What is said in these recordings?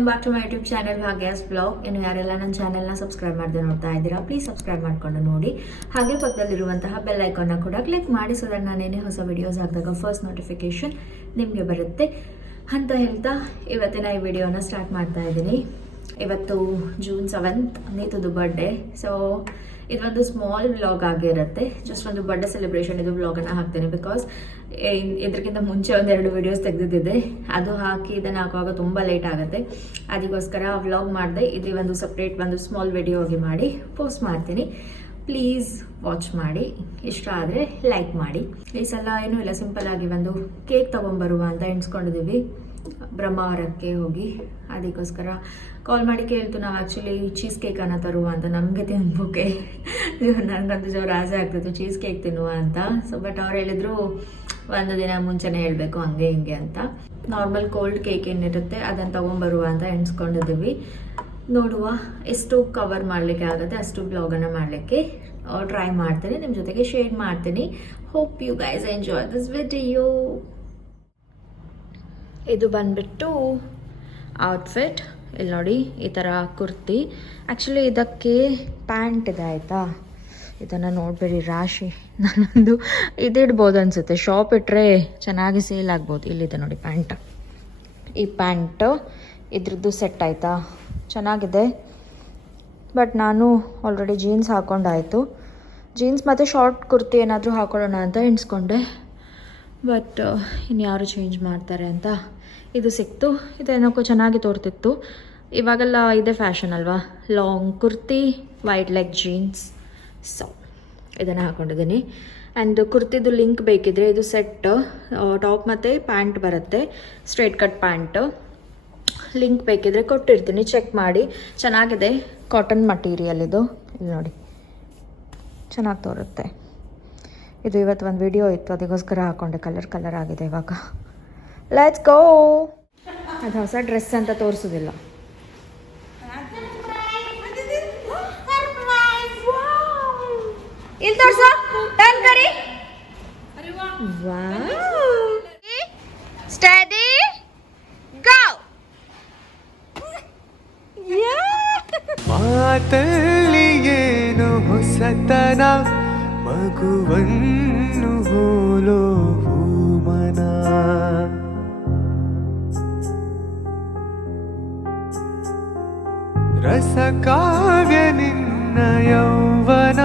Welcome back to my YouTube channel Bhagya's blog. ಇನ್ನು ಯಾರೆಲ್ಲ ನನ್ನ ಚಾನಲ್ನ ಸಬ್ಸ್ಕ್ರೈಬ್ ಮಾಡದೆ ನೋಡ್ತಾ ಇದ್ದೀರಾ, ಪ್ಲೀಸ್ ಸಬ್ಸ್ಕ್ರೈಬ್ ಮಾಡ್ಕೊಂಡು ನೋಡಿ. ಹಾಗೆ ಪಕ್ಕದಲ್ಲಿರುವಂತಹ ಬೆಲ್ ಐಕಾನ್ನ ಕೂಡ ಕ್ಲಿಕ್ ಮಾಡಿ, ಸೊ ದಟ್ ನಾನೇನೇ ಹೊಸ ವಿಡಿಯೋಸ್ ಹಾಕಿದಾಗ ಫಸ್ಟ್ ನೋಟಿಫಿಕೇಶನ್ ನಿಮಗೆ ಬರುತ್ತೆ ಅಂತ ಹೇಳ್ತಾ ಇವತ್ತಿನ ಈ ವಿಡಿಯೋನ ಸ್ಟಾರ್ಟ್ ಮಾಡ್ತಾ ಇದ್ದೀನಿ. ಇವತ್ತು June 7th, ನೀತುದು ಬರ್ಡೇ. ಸೊ ಇದೊಂದು ಸ್ಮಾಲ್ ವ್ಲಾಗ್ ಆಗಿರುತ್ತೆ, ಜಸ್ಟ್ ಒಂದು ಬರ್ಡೇ ಸೆಲೆಬ್ರೇಷನ್ ಇದು ವ್ಲಾಗನ್ನು ಹಾಕ್ತೇನೆ. ಬಿಕಾಸ್ ಇದಕ್ಕಿಂತ ಮುಂಚೆ ಒಂದೆರಡು ವಿಡಿಯೋಸ್ ತೆಗೆದಿದ್ದೆ, ಅದು ಹಾಕಿ ಇದನ್ನು ಹಾಕುವಾಗ ತುಂಬ ಲೇಟ್ ಆಗುತ್ತೆ. ಅದಕ್ಕೋಸ್ಕರ ವ್ಲಾಗ್ ಮಾಡಿದೆ. ಇದು ಒಂದು ಸಪ್ರೇಟ್ ಒಂದು ಸ್ಮಾಲ್ ವಿಡಿಯೋ ಆಗಿ ಮಾಡಿ ಪೋಸ್ಟ್ ಮಾಡ್ತೀನಿ. ಪ್ಲೀಸ್ ವಾಚ್ ಮಾಡಿ, ಇಷ್ಟ ಆದರೆ ಲೈಕ್ ಮಾಡಿ. ಈ ಸಲ ಏನೂ ಇಲ್ಲ, ಸಿಂಪಲ್ ಆಗಿ ಒಂದು ಕೇಕ್ ತೊಗೊಂಬರುವ ಅಂತ ಎಣಿಸ್ಕೊಂಡಿದ್ದೀವಿ ಬ್ರಹ್ಮಾವರಕ್ಕೆ ಹೋಗಿ. ಅದಕ್ಕೋಸ್ಕರ ಕಾಲ್ ಮಾಡಿ ಕೇಳ್ತು, ನಾವು ಆ್ಯಕ್ಚುಲಿ ಚೀಸ್ ಕೇಕನ್ನು ತರುವ ಅಂತ. ನಮಗೆ ತಿನ್ಬೋಕೆ ನನಗಂತೂ ಜೋರು ಆಸೆ ಆಗ್ತಿತ್ತು ಚೀಸ್ ಕೇಕ್ ತಿನ್ನುವ ಅಂತ. ಸೊ ಬಟ್ ಅವ್ರು ಹೇಳಿದ್ರು ಒಂದು ದಿನ ಮುಂಚೆನೇ ಹೇಳಬೇಕು ಹಂಗೆ ಹಿಂಗೆ ಅಂತ. ನಾರ್ಮಲ್ ಕೋಲ್ಡ್ ಕೇಕ್ ಏನಿರುತ್ತೆ ಅದನ್ನು ತೊಗೊಂಬರುವ ಅಂತ ಎಣಿಸ್ಕೊಂಡಿದ್ದೀವಿ. ನೋಡುವ ಎಷ್ಟು ಕವರ್ ಮಾಡಲಿಕ್ಕೆ ಆಗುತ್ತೆ ಅಷ್ಟು ಬ್ಲಾಗನ್ನು ಮಾಡಲಿಕ್ಕೆ ಟ್ರೈ ಮಾಡ್ತೀನಿ, ನಿಮ್ಮ ಜೊತೆಗೆ ಶೇರ್ ಮಾಡ್ತೀನಿ. Hope you guys enjoy this video. ಇದು ಬಂದ್ಬಿಟ್ಟು ಔಟ್ಫಿಟ್. ಇಲ್ಲಿ ನೋಡಿ, ಈ ಥರ ಕುರ್ತಿ. ಆ್ಯಕ್ಚುಲಿ ಇದಕ್ಕೆ ಪ್ಯಾಂಟ್ ಇದೆ ಆಯಿತಾ, ಇದನ್ನು ನೋಡಬೇಡಿ ರಾಶಿ. ನಾನೊಂದು ಇದಿಡ್ಬೋದು ಅನಿಸುತ್ತೆ, ಶಾಪ್ ಇಟ್ಟರೆ ಚೆನ್ನಾಗಿ ಸೇಲ್ ಆಗ್ಬೋದು. ಇಲ್ಲಿದೆ ನೋಡಿ ಪ್ಯಾಂಟ್. ಈ ಪ್ಯಾಂಟ್ ಇದ್ರದ್ದು ಸೆಟ್ ಆಯಿತಾ, ಚೆನ್ನಾಗಿದೆ. ಬಟ್ ನಾನು ಆಲ್ರೆಡಿ ಜೀನ್ಸ್ ಹಾಕ್ಕೊಂಡಾಯಿತು. ಜೀನ್ಸ್ ಮತ್ತು ಶಾರ್ಟ್ ಕುರ್ತಿ ಏನಾದರೂ ಹಾಕೊಳ್ಳೋಣ ಅಂತ ಎಣಿಸ್ಕೊಂಡೆ. ಬಟ್ ಇನ್ಯಾರು ಚೇಂಜ್ ಮಾಡ್ತಾರೆ ಅಂತ ಇದು ಸಿಕ್ತು. ಇದೇನಕ್ಕೂ ಚೆನ್ನಾಗಿ ತೋರ್ತಿತ್ತು. ಇವಾಗೆಲ್ಲ ಇದೇ ಫ್ಯಾಷನ್ ಅಲ್ವಾ, long kurti, white leg jeans. So ಇದನ್ನು ಹಾಕ್ಕೊಂಡಿದ್ದೀನಿ. ಆ್ಯಂಡ್ ಕುರ್ತಿದು ಲಿಂಕ್ ಬೇಕಿದ್ರೆ ಇದು ಸೆಟ್ ಟಾಪ್ ಮತ್ತು ಪ್ಯಾಂಟ್ ಬರುತ್ತೆ, ಸ್ಟ್ರೇಟ್ ಕಟ್ ಪ್ಯಾಂಟ್. ಲಿಂಕ್ ಬೇಕಿದ್ರೆ ಕೊಟ್ಟಿರ್ತೀನಿ, ಚೆಕ್ ಮಾಡಿ. ಚೆನ್ನಾಗಿದೆ, ಕಾಟನ್ ಮಟೀರಿಯಲ್ ಇದು. ಇಲ್ಲಿ ನೋಡಿ, ಚೆನ್ನಾಗಿ ತೋರುತ್ತೆ. ಇದು ಇವತ್ತು ಒಂದು ವಿಡಿಯೋ ಇತ್ತು, ಅದಕ್ಕೋಸ್ಕರ ಹಾಕ್ಕೊಂಡೆ. ಕಲರ್ ಆಗಿದೆ ಇವಾಗ. Let's go. ಅದು ಹೊಸ ಡ್ರೆಸ್ ಅಂತ ತೋರಿಸೋದಿಲ್ಲ. ಇಲ್ಲಿ ತೋರಿಸು, ಟರ್ನ್ ಕರಿ. ಸ್ಟಡಿ ಗೋ. ಮಾತಲ್ಲಿ ಏನು ಹೊಸತನ, ಮಗುವನ್ನು ಹೋಲೋ ಹೂಮನ. ರಸಕಾವ್ಯ ನಿನ್ನ ಯೌವನ,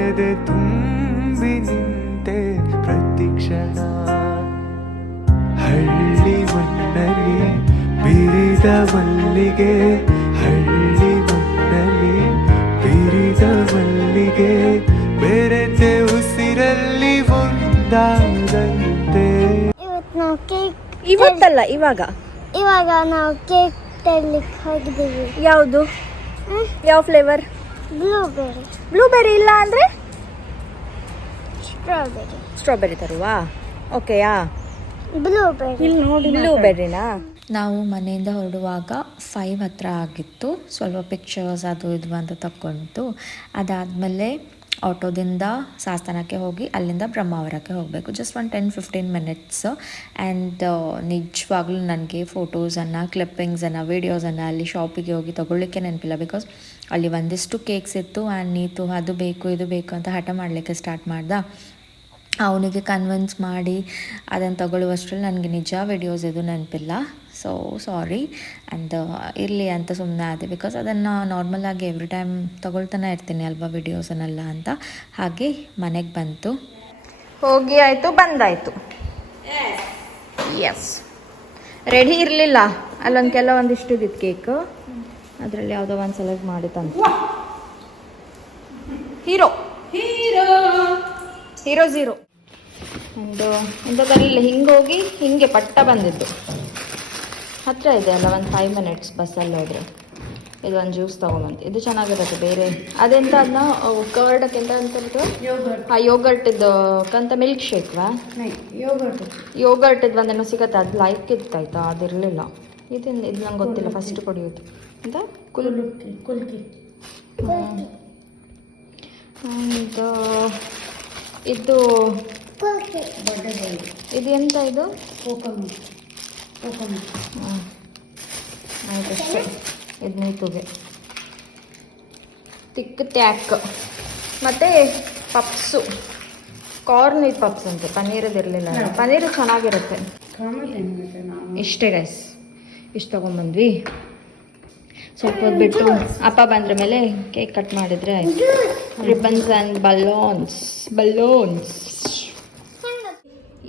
ಎದೆ ತುಂಬಿ ನಿಂತೆ ಪ್ರತಿಕ್ಷಣ. ಹಳ್ಳಿ ಮಣ್ಣಲ್ಲಿ ಬಿರಿದ ಮಲ್ಲಿಗೆ, ಹಳ್ಳಿ ಮಣ್ಣಲ್ಲಿ ಬಿರಿದ ಮಲ್ಲಿಗೆ, ಬೆರೆತೆ ಉಸಿರಲ್ಲಿ ಒಂದಾದಂತೆ. ಇವತ್ತಲ್ಲ, ಇವಾಗ ನಾವು ಕೇಕ್ ತರ್ಲಿಕ್ಕೆ ಹೋಗಿದ್ದೀವಿ. ಯಾವುದು, ಯಾವ ಫ್ಲೇವರ್? ಬ್ಲೂಬೆರಿ ಇಲ್ಲ ಅಂದರೆ ಸ್ಟ್ರಾಬೆರಿ ತರುವಾ? ಓಕೆಯಾ, ಬ್ಲೂಬೆರಿನಾ? ನಾವು ಮನೆಯಿಂದ ಹೊರಡುವಾಗ 5 ಹತ್ರ ಆಗಿತ್ತು. ಸ್ವಲ್ಪ ಪಿಕ್ಚರ್ಸ್ ಅದು ಇದು ಅಂತ ತಗೊಂಡು ಅದಾದಮೇಲೆ ಆಟೋದಿಂದ ಸಾಸ್ತಾನಕ್ಕೆ ಹೋಗಿ ಅಲ್ಲಿಂದ ಬ್ರಹ್ಮಾವರಕ್ಕೆ ಹೋಗಬೇಕು. ಜಸ್ಟ್ ಒಂದು 10-15 ಮಿನಿಟ್ಸ್. ಆ್ಯಂಡ್ ನಿಜವಾಗ್ಲೂ ನನಗೆ ಫೋಟೋಸನ್ನು, ಕ್ಲಿಪ್ಪಿಂಗ್ಸನ್ನು, ವೀಡಿಯೋಸನ್ನು ಅಲ್ಲಿ ಶಾಪಿಗೆ ಹೋಗಿ ತೊಗೊಳ್ಳಿಕ್ಕೆ ನೆನಪಿಲ್ಲ. ಬಿಕಾಸ್ ಅಲ್ಲಿ ಒಂದಿಷ್ಟು ಕೇಕ್ಸ್ ಇತ್ತು. ಆ್ಯಂಡ್ ನೀತು ಅದು ಬೇಕು ಇದು ಬೇಕು ಅಂತ ಹಠ ಮಾಡಲಿಕ್ಕೆ ಸ್ಟಾರ್ಟ್ ಮಾಡ್ದ. ಅವನಿಗೆ ಕನ್ವಿನ್ಸ್ ಮಾಡಿ ಅದನ್ನು ತಗೊಳ್ಳುವಷ್ಟರಲ್ಲಿ ನನಗೆ ನಿಜ ವಿಡಿಯೋಸ್ ಇದು ನೆನಪಿಲ್ಲ. So sorry. ಆ್ಯಂಡ್ ಇರಲಿ ಅಂತ ಸುಮ್ಮನೆ ಆದೆ. ಬಿಕಾಸ್ ಅದನ್ನು ನಾರ್ಮಲಾಗಿ ಎವ್ರಿ ಟೈಮ್ ತೊಗೊಳ್ತಾನೆ ಇರ್ತೀನಿ ಅಲ್ವಾ ವಿಡಿಯೋಸನ್ನೆಲ್ಲ ಅಂತ. ಹಾಗೆ ಮನೆಗೆ ಬಂತು, ಹೋಗಿ ಆಯಿತು, ಬಂದಾಯಿತು. ಎಸ್, ರೆಡಿ ಇರಲಿಲ್ಲ. ಅಲ್ಲೊಂದು ಕೆಲವೊಂದಿಷ್ಟು ಇದ್ದಿತ್ತು ಕೇಕು, ಅದರಲ್ಲಿ ಯಾವುದೋ ಒಂದು ಸೆಲೆಕ್ಟ್ ಮಾಡಿ ತಂದು. ಹೀರೋ 0 ಒಂದು ಇಂಥ ಬರಲಿಲ್ಲ, ಹಿಂಗೆ ಹೋಗಿ ಹಿಂಗೆ ಪಟ್ಟ ಬಂದಿದ್ದು. ಹತ್ತಿರ ಇದೆ ಅಲ್ಲ, ಒಂದು 5 ಮಿನಿಟ್ಸ್ ಬಸ್ಸಲ್ಲಿ ಹೋದರೆ. ಇದು ಒಂದು ಜ್ಯೂಸ್ ತೊಗೊಂಬಂತು. ಇದು ಚೆನ್ನಾಗಿರುತ್ತೆ. ಬೇರೆ ಅದೆಂತ ಅದನ್ನ ಕರ್ಡಕ್ಕೆಂತ ಅಂತ ಯೋಗರ್ಟಿದ್ದು ಕಂತ ಮಿಲ್ಕ್ ಶೇಕ್ವಾ? ಯೋಗರ್ಟಿದ್ದು ಒಂದೇನೋ ಸಿಗತ್ತೆ, ಅದು ಲೈಕ್ ಇತ್ತಾಯ್ತಾ, ಅದಿರಲಿಲ್ಲ. ಇದು ನಂಗೆ ಗೊತ್ತಿಲ್ಲ, ಫಸ್ಟ್ ಕುಡಿಯೋದು ಅಂತ ಕುಲ್ಕಿ. ಇದು ಇದು ಎಂತ ಇದು? ಆಯ್ತಷ್ಟೇ. ಇದು ನೀತುಗೆ ತಿಕ್ ಟ್ಯಾಕ್ ಮತ್ತು ಪಪ್ಸು, ಕಾರ್ನ್ ವಿತ್ ಪಪ್ಸ್ ಅಂತೆ. ಪನ್ನೀರದಿರಲಿಲ್ಲ, ಪನ್ನೀರು ಚೆನ್ನಾಗಿರುತ್ತೆ. ಇಷ್ಟೇ ಗೈಸ್, ಇಷ್ಟು ತೊಗೊಂಬಂದ್ವಿ. ಸ್ವಲ್ಪ ಹೊತ್ತು ಬಿಟ್ಟು ಅಪ್ಪ ಬಂದ್ರ ಮೇಲೆ ಕೇಕ್ ಕಟ್ ಮಾಡಿದರೆ ಆಯಿತು. Ribbons and balloons.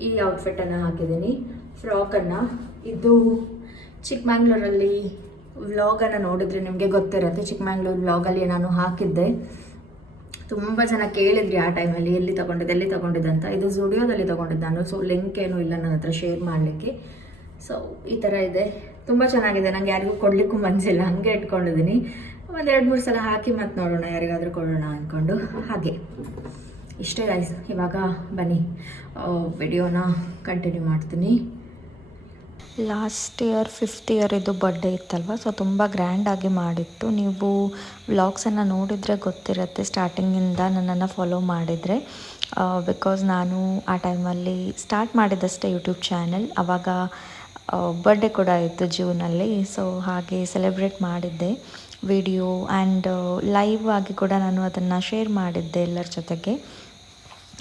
ಈ ಔಟ್ಫಿಟ್ಟನ್ನು ಹಾಕಿದ್ದೀನಿ, ಫ್ರಾಕನ್ನು. ಇದು ಚಿಕ್ಕಮ್ಯಾಂಗ್ಳೂರಲ್ಲಿ ವ್ಲಾಗನ್ನು ನೋಡಿದರೆ ನಿಮಗೆ ಗೊತ್ತಿರುತ್ತೆ. ಚಿಕ್ಕಮ್ಯಾಂಗ್ಳೂರು ವ್ಲಾಗಲ್ಲಿ ನಾನು ಹಾಕಿದ್ದೆ. ತುಂಬ ಜನ ಕೇಳಿದ್ರಿ ಆ ಟೈಮಲ್ಲಿ ಎಲ್ಲಿ ತೊಗೊಂಡಿದ್ದೆ ಅಂತ. ಇದು ಝುಡಿಯೋದಲ್ಲಿ ತೊಗೊಂಡಿದ್ದೆ ನಾನು. ಸೊ ಲಿಂಕ್ ಏನೂ ಇಲ್ಲ ನನ್ನ ಹತ್ರ ಶೇರ್ ಮಾಡಲಿಕ್ಕೆ. ಸೊ ಈ ಥರ ಇದೆ, ತುಂಬ ಚೆನ್ನಾಗಿದೆ. ನನಗೆ ಯಾರಿಗೂ ಕೊಡಲಿಕ್ಕೂ ಮನಸ್ಸಿಲ್ಲ, ಹಾಗೆ ಇಟ್ಕೊಂಡಿದ್ದೀನಿ. ಒಂದು 2-3 ಸಲ ಹಾಕಿ ಮತ್ತೆ ನೋಡೋಣ, ಯಾರಿಗಾದರೂ ಕೊಡೋಣ ಅಂದ್ಕೊಂಡು. ಹಾಗೆ ಇಷ್ಟೇ ಗೈಸ್. ಇವಾಗ ಬನ್ನಿ ವಿಡಿಯೋನ ಕಂಟಿನ್ಯೂ ಮಾಡ್ತೀನಿ. ಲಾಸ್ಟ್ ಇಯರ್ 5th ಇಯರ್ ಇದು ಬರ್ಡೇ ಇತ್ತಲ್ವ, ಸೊ ತುಂಬ ಗ್ರ್ಯಾಂಡಾಗಿ ಮಾಡಿತ್ತು. ನೀವು ವ್ಲಾಗ್ಸನ್ನು ನೋಡಿದರೆ ಗೊತ್ತಿರುತ್ತೆ, ಸ್ಟಾರ್ಟಿಂಗಿಂದ ನನ್ನನ್ನು ಫಾಲೋ ಮಾಡಿದರೆ. ಬಿಕಾಸ್ ನಾನು ಆ ಟೈಮಲ್ಲಿ ಸ್ಟಾರ್ಟ್ ಮಾಡಿದ್ದಷ್ಟೇ ಯೂಟ್ಯೂಬ್ ಚಾನೆಲ್. ಆವಾಗ ಬರ್ಡೇ ಕೂಡ ಇತ್ತು ಜೂನಲ್ಲಿ. ಸೊ ಹಾಗೆ ಸೆಲೆಬ್ರೇಟ್ ಮಾಡಿದ್ದೆ ವಿಡಿಯೋ ಆ್ಯಂಡ್ ಲೈವ್ ಆಗಿ ಕೂಡ ನಾನು ಅದನ್ನು ಶೇರ್ ಮಾಡಿದ್ದೆ ಎಲ್ಲರ ಜೊತೆಗೆ.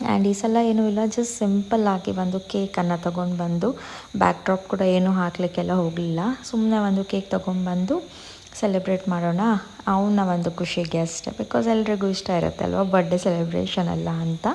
ಆ್ಯಂಡ್ ಈ ಸಲ ಏನೂ ಇಲ್ಲ, ಜಸ್ಟ್ ಸಿಂಪಲ್ ಆಗಿ ಒಂದು ಕೇಕನ್ನು ತೊಗೊಂಡು ಬಂದು, ಬ್ಯಾಕ್ ಡ್ರಾಪ್ ಕೂಡ ಏನೂ ಹಾಕಲಿಕ್ಕೆಲ್ಲ ಹೋಗಲಿಲ್ಲ. ಸುಮ್ಮನೆ ಒಂದು ಕೇಕ್ ತೊಗೊಂಡ್ಬಂದು ಸೆಲೆಬ್ರೇಟ್ ಮಾಡೋಣ ಅವನ ಒಂದು ಖುಷಿಗೆ ಅಷ್ಟೇ. ಬಿಕಾಸ್ ಎಲ್ರಿಗೂ ಇಷ್ಟ ಇರುತ್ತೆ ಅಲ್ವಾ ಬರ್ಡೇ ಸೆಲೆಬ್ರೇಷನ್ ಎಲ್ಲ ಅಂತ.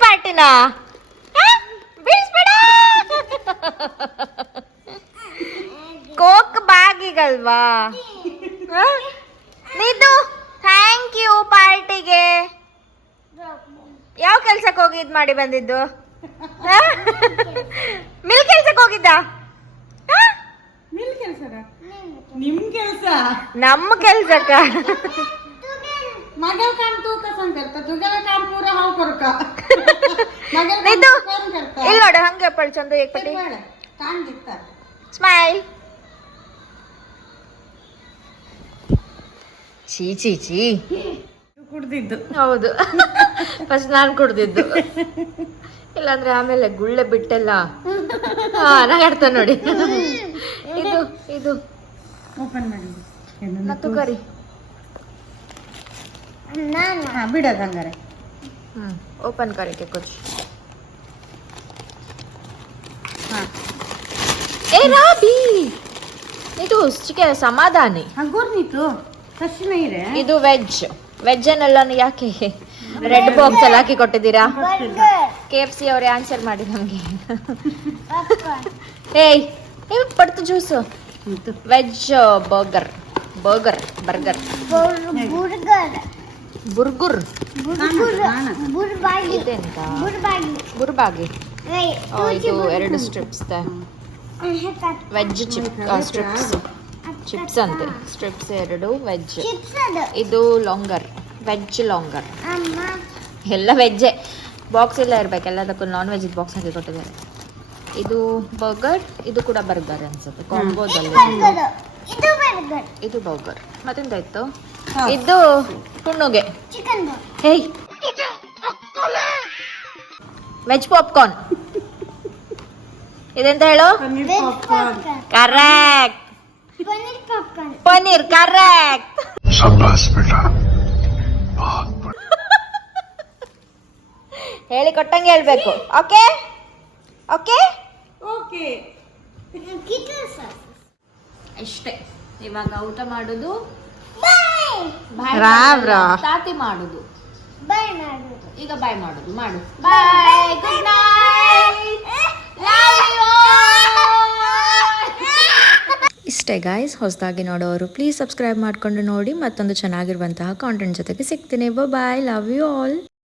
ಪಾರ್ಟಿನಾ ಬೀಳ್ಸ್ಬೇಡ. ಕೋಕ್ ಬಾಗಿಗಲ್ವಾ ನೀತು? ಥ್ಯಾಂಕ್ ಯು ಪಾರ್ಟಿಗೆ. ಯಾವ ಕೆಲ್ಸಕ್ಕೆ ಹೋಗಿ ಇದ್ ಮಾಡಿ ಬಂದಿದ್ದು? ಮಿಲ್ ಕೆಲ್ಸಕ್ಕೆ ಹೋಗಿದ್ದ? ನಿಮ್ ಕೆಲಸ ನಮ್ಮ ಕೆಲ್ಸಕ್ಕ मगर काम तू कसं करता? तुझ्या काम पुरा हाव करू का? मगर ನೀತು काम करता ಇಲ್ಲಿ ನೋಡು, ಹಂಗೆ ಪಡ್ ಚಂದು ಏಕ್ ಪಟ್ಟಿ काम दिसतात. ಸ್ಮೈಲ್. ಚೀ ಚೀ ಚೀ ಕುಡ್ದಿದ್ದು ಹೌದು, ಫಸ್ಟ್ ನಾನು ಕುಡ್ದಿದ್ದು. ಇಲ್ಲಾಂದ್ರೆ ಆಮೇಲೆ ಗುಳ್ಳೆ ಬಿಟ್ಟೆಲ್ಲ ನಗಾಡ್ತಾ ನೋಡಿ. ಇದು ಇದು ಓಪನ್ ಮಾಡಿ ಮತ್ತು ಕರಿ ಬಿಡೋದು ಹಂಗಾರೆ. ओपन करे के कुछ. हाँ ए राबी ಇದು ಚಿಕ್ಕ ಸಮಾಧಾನಿ. ಹಂಗೋರ್ ನೀತು ಫ್ರೆಶ್ ನೀರೆ. ಇದು ವೆಜ್ ಅನ್ನೆಲ್ಲ ಯಾಕೆ ರೆಡ್ ಬಾಕ್ಸ್ ಅಲ್ಲಿ ಹಾಕಿ ಕೊಟ್ಟಿದ್ದೀರಾ? KFC ಅವರೇ ಆನ್ಸರ್ ಮಾಡಿ ನಮಗೆ. ಏಯ್ ಪಡ್ತು ಜ್ಯೂಸು. ವೆಜ್ ಬರ್ಗರ್ ಬುರ್ಗುರ್ ಇದೆಂತ ಬುರ್ಬಾಗಿ. ಇದು 2 ಸ್ಟ್ರಿಪ್ಸ್ ವೆಜ್ ಚಿಪ್ಸ್ ಅಂತೆ. Strips 2 veg. ಇದು ವೆಜ್ ಲಾಂಗರ್. ಎಲ್ಲ ವೆಜ್ಜೆ, ಬಾಕ್ಸ್ ಎಲ್ಲ ಇರ್ಬೇಕು ಎಲ್ಲದಕ್ಕೂ. ನಾನ್ ವೆಜ್ ಬಾಕ್ಸ್ ಹಾಕಿ ಕೊಟ್ಟಿದ್ದಾರೆ. ಇದು ಬರ್ಗರ್, ಇದು ಕೂಡ ಬರ್ಗರ್ ಅನ್ಸುತ್ತೆ ಕಾಂಬೋದಲ್ಲಿ. ಇದು ಬರ್ಗರ್. ಮತ್ತೆಂತ ಇತ್ತು? ಇದು ಹುಣ್ಣುಗೆ. ಹೇಯ್ ವೆಜ್ ಪಾಪ್ಕಾರ್ನ್. ಇದೆಂತ ಹೇಳು? ಕರೆಕ್ಟ್. ಪನ್ನೀರ್ ಕರೆಕ್ಟ್. ಹೇಳಿ ಕೊಟ್ಟಂಗೆ ಹೇಳ್ಬೇಕು. ಓಕೆ ಓಕೆ ಓಕೆ ಇಷ್ಟೇ. ಇವಾಗ ಊಟ ಮಾಡೋದು, ರಾಮ್ ತಾತಿ ಮಾಡೋದು. ಬಾಯ್ ಮಾಡೋದು. ಈಗ ಬಾಯ್ ಮಾಡೋದು ಮಾಡು. ಬಾಯ್, ಗುಡ್ ನೈಟ್, ಲವ್ ಯು. ಇಷ್ಟೇ ಗಾಯ್ಸ್, ಹೊಸದಾಗಿ ನೋಡೋರು ಪ್ಲೀಸ್ ಸಬ್ಸ್ಕ್ರೈಬ್ ಮಾಡಿಕೊಂಡು ನೋಡಿ. ಮತ್ತೊಂದು ಚೆನ್ನಾಗಿರುವಂತಹ ಕಾಂಟೆಂಟ್ ಜೊತೆಗೆ ಸಿಗ್ತೀನಿ. ಬಾಯ್, ಲವ್ ಯು ಆಲ್.